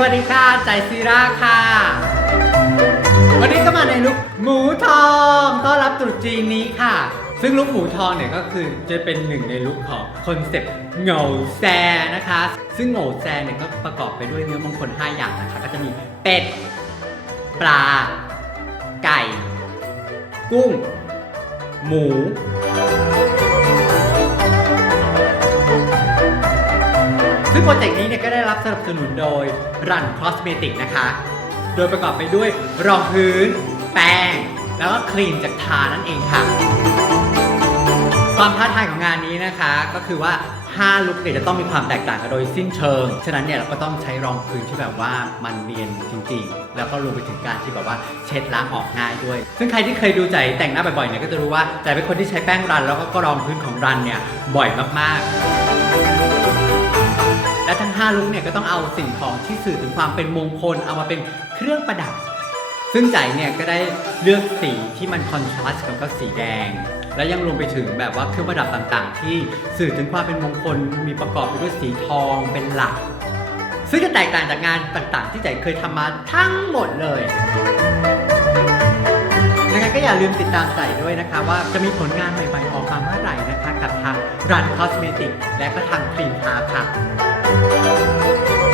สวัสดีค่ะ ใจซีราค่ะ วันนี้ก็มาในลุคหมูทองต้อนรับตรุษจีนนี้ค่ะ ซึ่งลุคหมูทองเนี่ยก็คือจะเป็นหนึ่งในลุคของคอนเซ็ปต์เหงาแซนะคะ ซึ่งเหงาแซเนี่ยก็ประกอบไปด้วยเนื้อมงคล5อย่างนะคะ ก็จะมีเป็ด ปลา ไก่ กุ้ง หมู รเจกต์นี้เนี่ยก็ได้รับสนับสนุนโดย Run Cosmetic นะคะ โดยประกอบไปด้วยรองพื้น แป้ง แล้วก็ครีมจากทานั่นเองค่ะ ความท้าทายของงานนี้นะคะก็คือว่า5ลุคเนี่ยจะต้องมีความแตกต่างกันโดยสิ้นเชิง ฉะนั้นเนี่ยเราก็ต้องใช้รองพื้นที่แบบว่ามันเนียนจริงๆ แล้วก็รวมไปถึงการที่แบบว่าเช็ดล้างออกง่ายด้วย ซึ่งใครที่เคยดูใจแต่งหน้าบ่อยๆเนี่ยก็จะรู้ว่าใจเป็นคนที่ใช้แป้งรันแล้วก็รองพื้นของรันเนี่ยบ่อยมากๆ และทั้ง 5 ลุคเนี่ยก็ต้องเอาสิ่งของที่สื่อถึงความเป็นมงคลเอามาเป็นเครื่องประดับ ซึ่งใจเนี่ยก็ได้เลือกสีที่มันคอนทราสต์กับก็สีแดง และยังรวมไปถึงแบบว่าเครื่องประดับต่างๆ ที่สื่อถึงความเป็นมงคลมีประกอบไปด้วยสีทองเป็นหลัก ซึ่งจะแตกต่างจากงานต่างๆ ที่ใจเคยทำมาทั้งหมดเลยยังไงก็อย่าลืมติดตามใจด้วยนะคะว่าจะมีผลงานใหม่ๆออกมาเมื่อไหร่ รันคอสเมติกและก็ทางครีมทาค่ะ